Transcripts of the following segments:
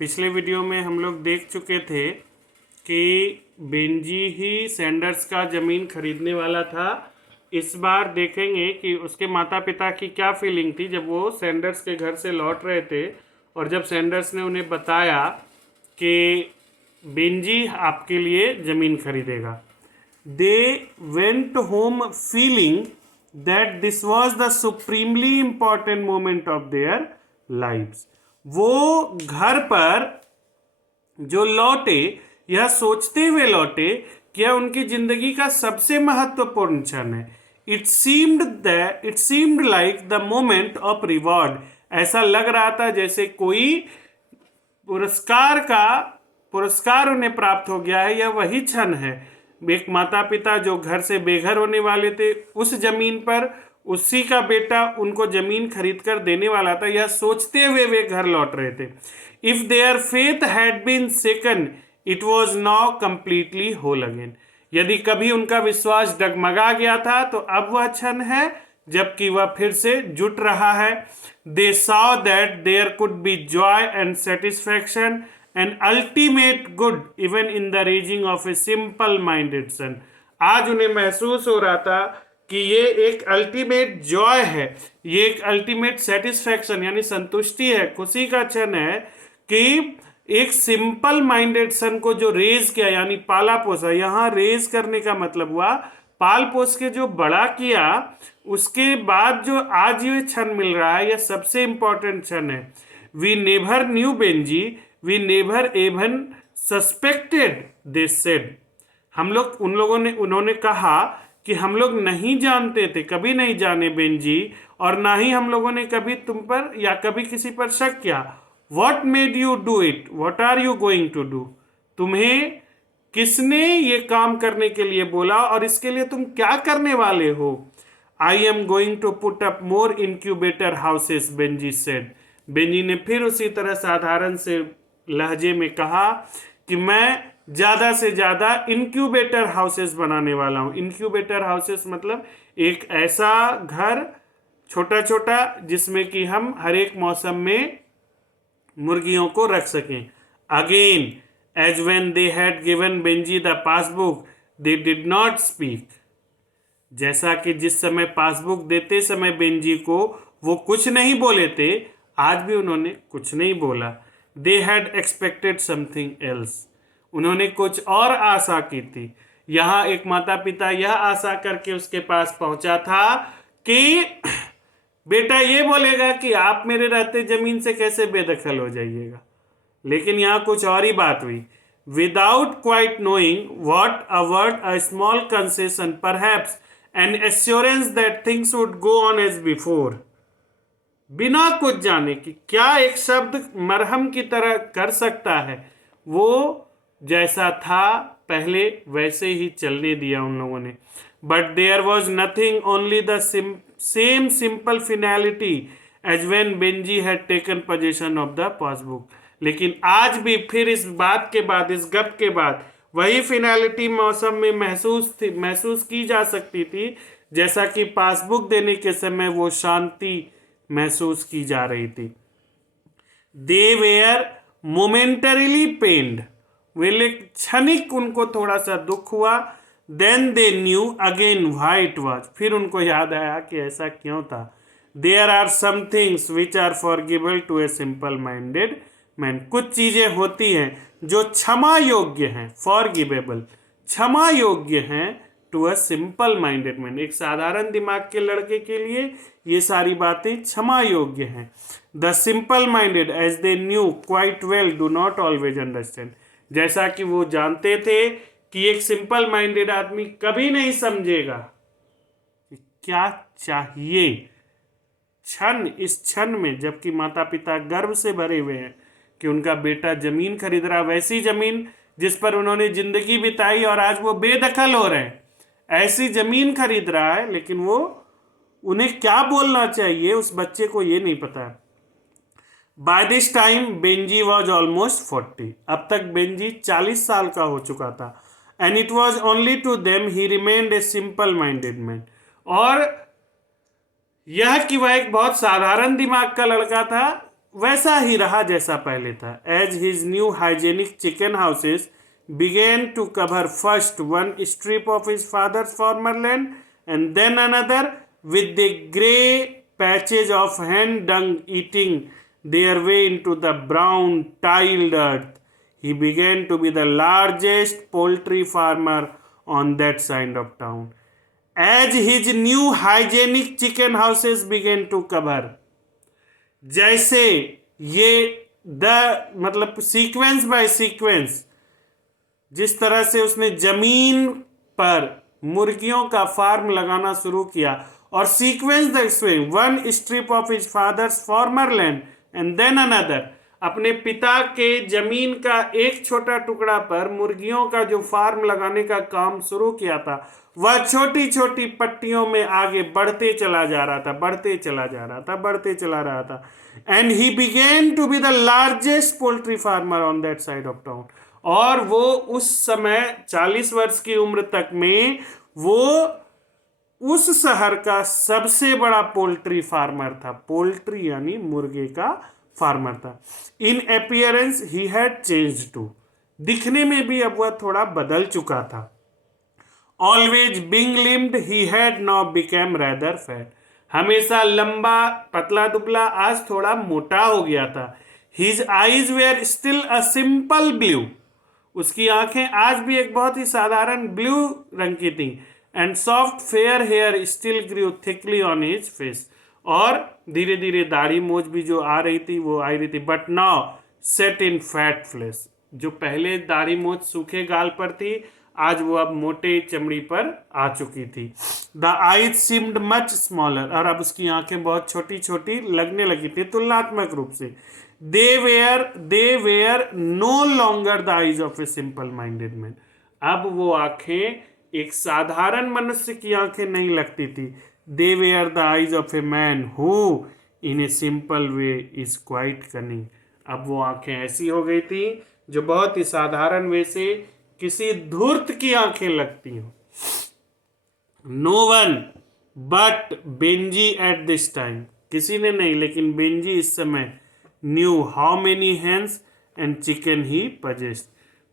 पिछले वीडियो में हम लोग देख चुके थे कि बेंजी ही सैंडर्स का ज़मीन खरीदने वाला था। इस बार देखेंगे कि उसके माता पिता की क्या फीलिंग थी जब वो सैंडर्स के घर से लौट रहे थे और जब सैंडर्स ने उन्हें बताया कि बेंजी आपके लिए ज़मीन खरीदेगा। They went home feeling that this was the supremely important moment of their lives. वो घर पर जो लौटे यह सोचते हुए लौटे कि यह उनकी जिंदगी का सबसे महत्वपूर्ण क्षण है। It seemed like the moment of reward. ऐसा लग रहा था जैसे कोई पुरस्कार उन्हें प्राप्त हो गया है। यह वही क्षण है। एक माता पिता जो घर से बेघर होने वाले थे, उस जमीन पर उसी का बेटा उनको जमीन खरीद कर देने वाला था। यह सोचते हुए वे घर लौट रहे थे। If their faith had been shaken it was now completely whole again. यदि कभी उनका विश्वास डगमगा गया था तो अब वह क्षण है जबकि वह फिर से जुट रहा है। They saw that there could be joy and satisfaction and ultimate good even in the raising of a simple minded son. आज उन्हें महसूस हो रहा था कि ये एक अल्टीमेट जॉय है, ये एक अल्टीमेट सेटिस्फैक्शन यानी संतुष्टि है, खुशी का क्षण है कि एक सिंपल माइंडेड सन को जो रेज किया यानी पाला पोसा। यहाँ रेज करने का मतलब हुआ पाल पोस के जो बड़ा किया, उसके बाद जो आज ये क्षण मिल रहा है यह सबसे इंपॉर्टेंट क्षण है। We never knew Benjy, we never even suspected this said. हम लोग उन्होंने कहा कि हम लोग नहीं जानते थे, कभी नहीं जाने बेंजी, और ना ही हम लोगों ने कभी तुम पर या कभी किसी पर शक किया। What made you do it, what are you going to do. तुम्हें किसने ये काम करने के लिए बोला और इसके लिए तुम क्या करने वाले हो। I am going to put up more incubator houses, Benjy said. Benjy ने फिर उसी तरह साधारण से लहजे में कहा कि मैं ज़्यादा से ज़्यादा इनक्यूबेटर हाउसेस बनाने वाला हूँ। इनक्यूबेटर हाउसेस मतलब एक ऐसा घर छोटा छोटा जिसमें कि हम हर एक मौसम में मुर्गियों को रख सकें। Again as when they had given Benjy the passbook they did not speak. जैसा कि जिस समय पासबुक देते समय बेंजी को वो कुछ नहीं बोले थे, आज भी उन्होंने कुछ नहीं बोला। They had expected something else. उन्होंने कुछ और आशा की थी। यहाँ एक माता पिता यह आशा करके उसके पास पहुंचा था कि बेटा ये बोलेगा कि आप मेरे रहते जमीन से कैसे बेदखल हो जाइएगा, लेकिन यहाँ कुछ और ही बात हुई। Without quite knowing what a word, a small concession, perhaps an assurance that things would go on as before. बिना कुछ जाने कि क्या एक शब्द मरहम की तरह कर सकता है, वो जैसा था पहले वैसे ही चलने दिया उन लोगों ने। But there was nothing, only the same simple finality as when Benjy had taken position of the passbook. लेकिन आज भी फिर इस बात के बाद, इस गप के बाद, वही फिनैलिटी मौसम में महसूस की जा सकती थी जैसा कि पासबुक देने के समय वो शांति महसूस की जा रही थी। दे वेयर मोमेंटरीली पेन्ड। वे क्षणिक उनको थोड़ा सा दुख हुआ। Then they knew again why it was. फिर उनको याद आया कि ऐसा क्यों था। There are some things which are forgivable to a simple minded man. कुछ चीज़ें होती हैं जो क्षमा योग्य हैं, फॉरगिवेबल, क्षमा योग्य हैं to a simple minded man. एक साधारण दिमाग के लड़के के लिए ये सारी बातें क्षमा योग्य हैं। The simple minded as they knew quite well do not always understand. जैसा कि वो जानते थे कि एक सिंपल माइंडेड आदमी कभी नहीं समझेगा कि क्या चाहिए। इस क्षण में जबकि माता पिता गर्व से भरे हुए हैं कि उनका बेटा जमीन खरीद रहा, वैसी जमीन जिस पर उन्होंने जिंदगी बिताई और आज वो बेदखल हो रहे हैं, ऐसी जमीन खरीद रहा है, लेकिन वो उन्हें क्या बोलना चाहिए उस बच्चे को ये नहीं पता। By this time Benjy was almost 40। अब तक बेंजी 40 साल का हो चुका था। And it was only to them he remained a simple minded man. और यह कि वह एक बहुत साधारण दिमाग का लड़का था, वैसा ही रहा जैसा पहले था. As his new hygienic chicken houses began to cover first one strip of his father's former land and then another, with the grey patches of hen dung eating their way into the brown tiled earth, he began to be the largest poultry farmer on that side of town. As his new hygienic chicken houses began to cover, जैसे ये मतलब sequence bye sequence जिस तरह से उसने जमीन पर मुर्गियों का फार्म लगाना शुरू किया, और sequence the swing one strip of his father's former land and then another, अपने पिता के जमीन का एक छोटा टुकड़ा पर मुर्गियों का जो फार्म लगाने का काम शुरू किया था, वह छोटी छोटी पट्टियों में आगे बढ़ते चला जा रहा था, बढ़ते चला जा रहा था, बढ़ते चला रहा था. And he began to be the largest poultry farmer on that side of town. और वो उस समय 40 वर्ष की उम्र तक में वो उस शहर का सबसे बड़ा पोल्ट्री फार्मर था. पोल्ट्री यानी मुर्गे का फार्मर था. In appearance he had changed too, दिखने में भी अब वह थोड़ा बदल चुका था. Always being limbed he had now became rather fat, हमेशा लंबा पतला दुबला, आज थोड़ा मोटा हो गया था. His eyes were still a simple blue, उसकी आंखें आज भी एक बहुत ही साधारण ब्लू रंग की थी. And soft fair hair still grew thickly on his face, और धीरे धीरे दाढ़ी मोछ भी जो आ रही थी वो आ रही थी. But now set in fat flesh, जो पहले दाढ़ी मोछ सूखे गाल पर थी, आज वो अब मोटे चमड़ी पर आ चुकी थी. The eyes seemed much smaller, और अब उसकी आंखें बहुत छोटी छोटी लगने लगी थी तुलनात्मक रूप से. They were no longer the eyes of a simple minded man. अब वो आंखें एक साधारण मनुष्य की आंखें नहीं लगती थी. They were the eyes of a man who in a simple way is quite cunning. अब वो आंखें ऐसी हो गई थी जो बहुत ही साधारण वे से किसी धूर्त की आंखें लगती हो. No one but Benji at this time, किसी ने नहीं लेकिन बेंजी इस समय knew how many hens and chicken he possessed.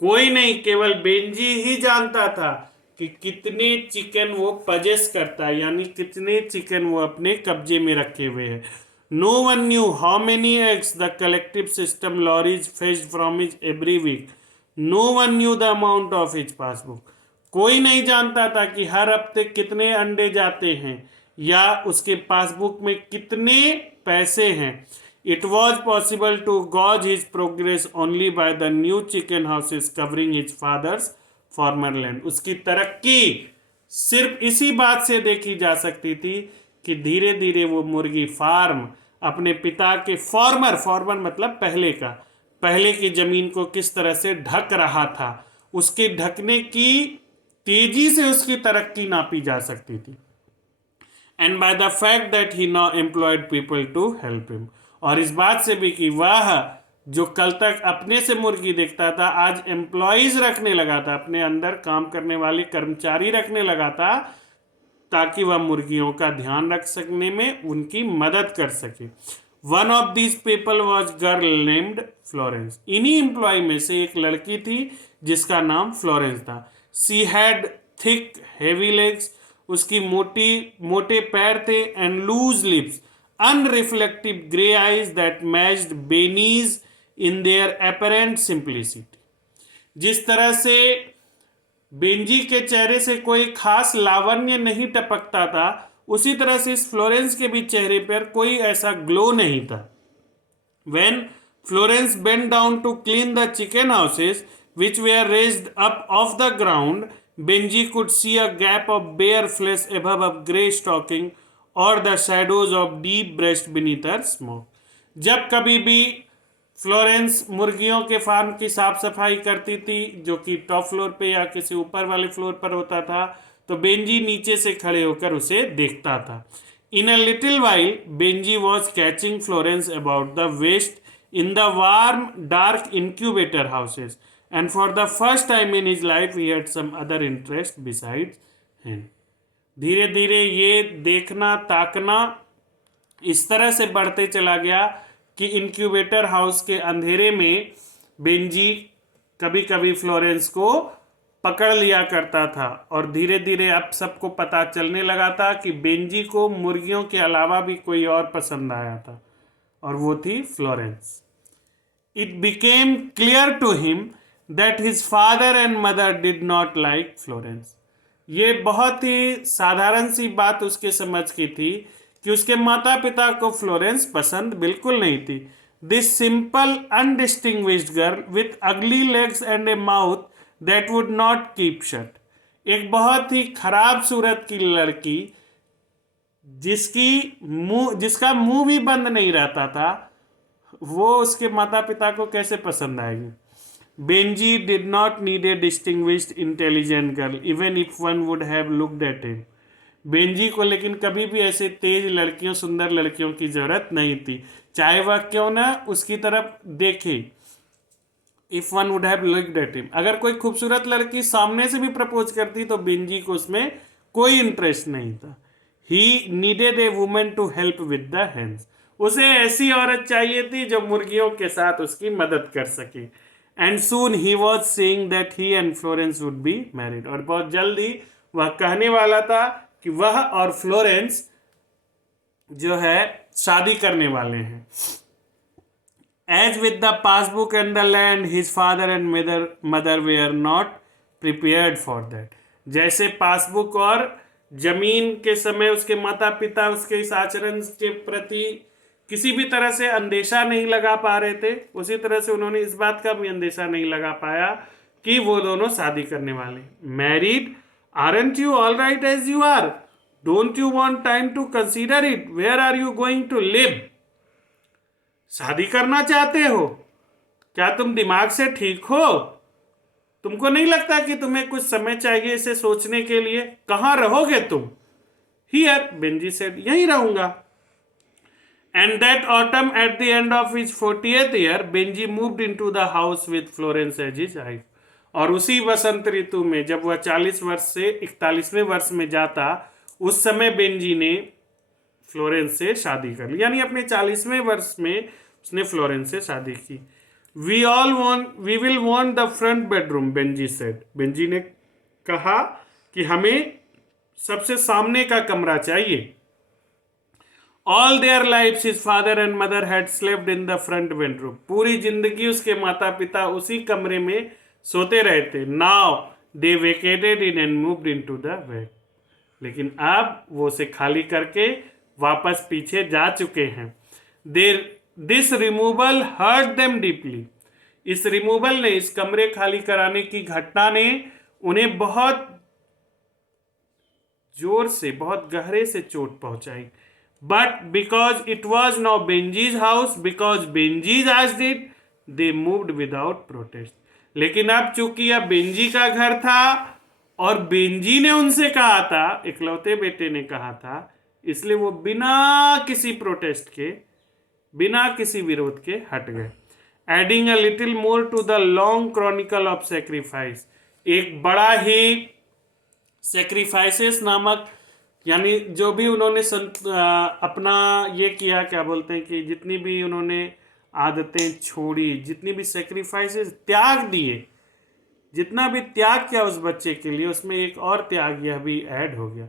कोई नहीं, केवल बेंजी ही जानता था कि कितने चिकन वो पजेस करता है, यानी कितने चिकन वो अपने कब्जे में रखे हुए हैं. No one knew how many eggs the collective system lorries fetched from his every week. No one knew the amount of his passbook, कोई नहीं जानता था कि हर हफ्ते कितने अंडे जाते हैं या उसके पासबुक में कितने पैसे हैं. It was possible to gauge his progress only by the new chicken houses covering his father's former land. उसकी तरक्की सिर्फ इसी बात से देखी जा सकती थी कि धीरे धीरे वो मुर्गी फार्म अपने पिता के फॉर्मर मतलब पहले की जमीन को किस तरह से ढक रहा था, उसके ढकने की तेजी से उसकी तरक्की नापी जा सकती थी. And by the fact that he now employed people to help him, और इस बात से भी कि वह जो कल तक अपने से मुर्गी देखता था आज एम्प्लॉयज रखने लगा था, अपने अंदर काम करने वाले कर्मचारी रखने लगा था ताकि वह मुर्गियों का ध्यान रख सकने में उनकी मदद कर सके. One of this people was girl named Florence, इन्हीं एम्प्लॉय में से एक लड़की थी जिसका नाम फ्लोरेंस था. She had thick heavy legs, उसकी मोटे पैर थे, and loose lips, unreflective grey eyes that matched Benny's in their apparent simplicity. जिस तरह से बेंजी के चेहरे से कोई खास लावण्य नहीं टपकता था, उसी तरह से इस फ्लोरेंस के भी चेहरे पर कोई ऐसा ग्लो नहीं था. When Florence bent down to clean the chicken houses which were raised up off the ground, Benji could see a gap of bare flesh above a grey stocking और the shadows of deep breast beneath her smoke. जब कभी भी Florence मुर्गियों के farm की साफ सफाई करती थी जो कि टॉप फ्लोर पे या किसी ऊपर वाले फ्लोर पर होता था, तो बेंजी नीचे से खड़े होकर उसे देखता था. In a little while Benjy was catching Florence about the waste in the warm dark incubator houses, and for the first time in his life he had some other interest besides him. धीरे धीरे ये देखना ताकना इस तरह से बढ़ते चला गया कि इनक्यूबेटर हाउस के अंधेरे में बेंजी कभी कभी फ्लोरेंस को पकड़ लिया करता था, और धीरे धीरे अब सबको पता चलने लगा था कि बेंजी को मुर्गियों के अलावा भी कोई और पसंद आया था, और वो थी Florence. It became clear to him that his father and mother did not like Florence. ये बहुत ही साधारण सी बात उसके समझ की थी कि उसके माता पिता को फ्लोरेंस पसंद बिल्कुल नहीं थी। This simple undistinguished girl with ugly legs and a mouth that would not keep shut. एक बहुत ही खराब सूरत की लड़की जिसका मुंह भी बंद नहीं रहता था, वो उसके माता पिता को कैसे पसंद आएगी। Benji did not need a distinguished intelligent girl even if one would have looked at him. Benji को लेकिन कभी भी ऐसे तेज लड़कियों, सुंदर लड़कियों की जरूरत नहीं थी, चाहे वह क्यों ना उसकी तरफ देखे। If one would have looked at him, अगर कोई खूबसूरत लड़की सामने से भी प्रपोज करती तो बेंजी को उसमें कोई इंटरेस्ट नहीं था। He needed a woman to help with the hands, उसे ऐसी औरत चाहिए थी जो मुर्गियों के साथ उसकी मदद कर सके। And soon he was saying that he and Florence would be married, और बहुत जल्द ही वह कहने वाला था कि वह और फ्लोरेंस जो है शादी करने वाले हैं। As with the passbook and the land his father and mother were not prepared for that. जैसे पासबुक और जमीन के समय उसके माता पिता उसके इस आचरण के प्रति किसी भी तरह से अंदेशा नहीं लगा पा रहे थे, उसी तरह से उन्होंने इस बात का भी अंदेशा नहीं लगा पाया कि वो दोनों शादी करने वाले। Married, aren't you all right as you are, don't you want time to consider it, where are you going to live. शादी करना चाहते हो, क्या तुम दिमाग से ठीक हो? तुमको नहीं लगता कि तुम्हें कुछ समय चाहिए इसे सोचने के लिए? कहाँ रहोगे तुम? हियर, बेंजी सेड, यहीं रहूंगा। And that autumn, at the end of his 40th year, Benji moved into the house with Florence as his wife. और उसी वसंत ऋतु में जब वह 40 वर्ष से 41वें वर्ष में जाता, उस समय बेंजी ने फ्लोरेंस से शादी कर ली, यानी अपने 40वें वर्ष में उसने फ्लोरेंस से शादी की। We will want the front bedroom, Benji said. Benji ने कहा कि हमें सबसे सामने का कमरा चाहिए। All their lives his father and mother had slept in the front bedroom. पूरी जिंदगी उसके माता पिता उसी कमरे में सोते रहते। Now they vacated in and moved into the bed. लेकिन अब वो उसे खाली करके वापस पीछे जा चुके हैं। This removal hurt them deeply. इस रिमूवल ने, इस कमरे खाली कराने की घटना ने उन्हें बहुत जोर से, बहुत गहरे से चोट पहुंचाई। But because it was now Benji's house, because Benji asked it, they moved without protest. लेकिन अब चूंकि यह बेंजी का घर था और बेंजी ने उनसे कहा था, इकलौते बेटे ने कहा था, इसलिए वो बिना किसी प्रोटेस्ट के, बिना किसी विरोध के हट गए। Adding a little more to the long chronicle of sacrifice, एक बड़ा ही sacrifices नामक, यानी जो भी उन्होंने अपना ये किया, क्या बोलते हैं कि जितनी भी उन्होंने आदतें छोड़ी, जितनी भी सेक्रीफाइसेस, त्याग दिए, जितना भी त्याग किया उस बच्चे के लिए, उसमें एक और त्याग यह भी ऐड हो गया।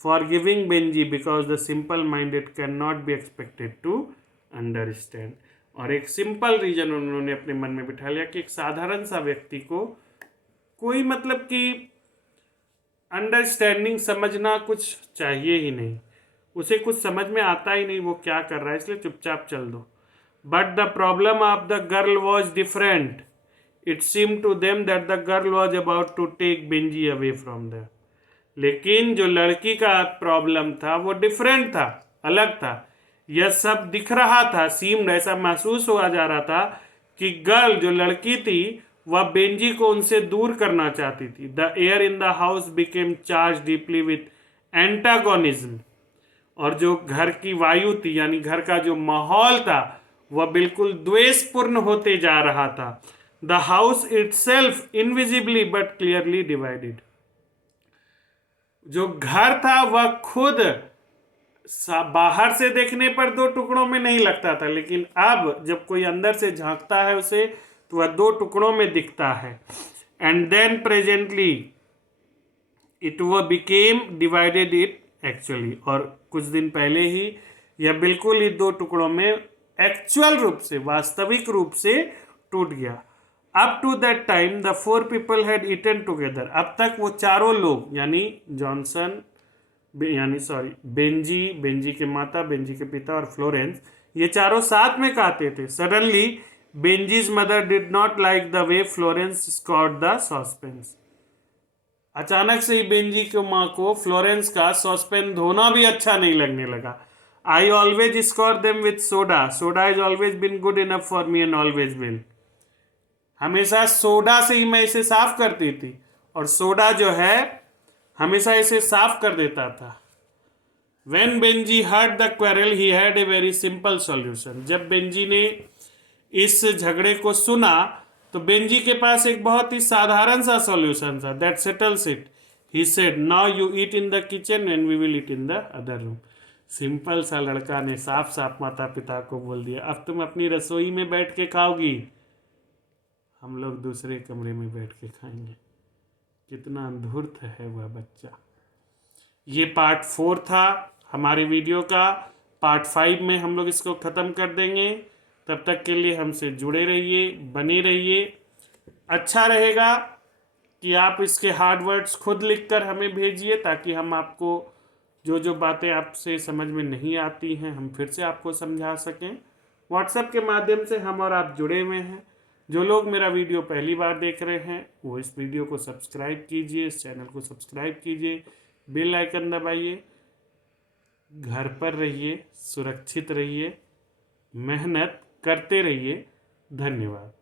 For giving Benjy because the simple minded can not be expected to understand. और एक सिंपल रीजन उन्होंने अपने मन में बिठा लिया कि एक साधारण सा व्यक्ति को कोई मतलब कि अंडरस्टैंडिंग, समझना कुछ चाहिए ही नहीं, उसे कुछ समझ में आता ही नहीं वो क्या कर रहा है, इसलिए चुपचाप चल दो। But the problem of the girl was different. It seem to them that the girl was about to take Benjy away from there. लेकिन जो लड़की का प्रॉब्लम था वो डिफरेंट था, अलग था। यह सब दिख रहा था, सीम्ड, ऐसा महसूस हुआ जा रहा था कि गर्ल, जो लड़की थी, वह बेंजी को उनसे दूर करना चाहती थी। The air in the house became charge deeply with antagonism. और जो घर की वायु थी, यानी घर का जो माहौल था, वह बिल्कुल द्वेषपूर्ण होते जा रहा था। The house itself invisibly but clearly divided. जो घर था वह खुद बाहर से देखने पर दो टुकड़ों में नहीं लगता था, लेकिन अब जब कोई अंदर से झांकता है उसे तो वह दो टुकड़ों में दिखता है। एंड देन प्रेजेंटली इट वो बिकेम डिवाइडेड इट एक्चुअली, और कुछ दिन पहले ही यह बिल्कुल ही दो टुकड़ों में एक्चुअल रूप से, वास्तविक रूप से टूट गया। Up to that time the 4 people had eaten together. अब तक वो चारों लोग यानी जॉनसन बेंजी, बेंजी के माता, बेंजी के पिता और फ्लोरेंस, ये चारों साथ में खाते थे। Suddenly Benjy's mother did not like the way Florence scoured the saucepans. अचानक से ही बेंजी की माँ को फ्लोरेंस का सॉसपेन धोना भी अच्छा नहीं लगने लगा। I always score them with soda, soda is always been good enough for me and always will. हमेशा सोडा से ही मैं इसे साफ करती थी, और सोडा जो है हमेशा इसे साफ कर देता था। When Benji heard the quarrel, he had a very simple solution. जब बेंजी ने इस झगड़े को सुना तो बेंजी के पास एक बहुत ही साधारण सा सॉल्यूशन था। That settles it. He said, now you eat in the kitchen and we will eat in the other room. Simple सा लड़का ने साफ साफ माता पिता को बोल दिया, अब तुम अपनी रसोई में बैठ के खाओगी, हम लोग दूसरे कमरे में बैठ के खाएंगे। कितना धूर्त है वह बच्चा। ये पार्ट 4 था हमारे वीडियो का। पार्ट 5 में हम लोग इसको ख़त्म कर देंगे। तब तक के लिए हमसे जुड़े रहिए, बने रहिए। अच्छा रहेगा कि आप इसके हार्ड वर्ड्स खुद लिखकर हमें भेजिए, ताकि हम आपको जो जो बातें आपसे समझ में नहीं आती हैं हम फिर से आपको समझा सकें। व्हाट्सएप के माध्यम से हम और आप जुड़े हुए हैं। जो लोग मेरा वीडियो पहली बार देख रहे हैं वो इस वीडियो को सब्सक्राइब कीजिए, इस चैनल को सब्सक्राइब कीजिए, बेल आइकन दबाइए। घर पर रहिए, सुरक्षित रहिए, मेहनत करते रहिए। धन्यवाद।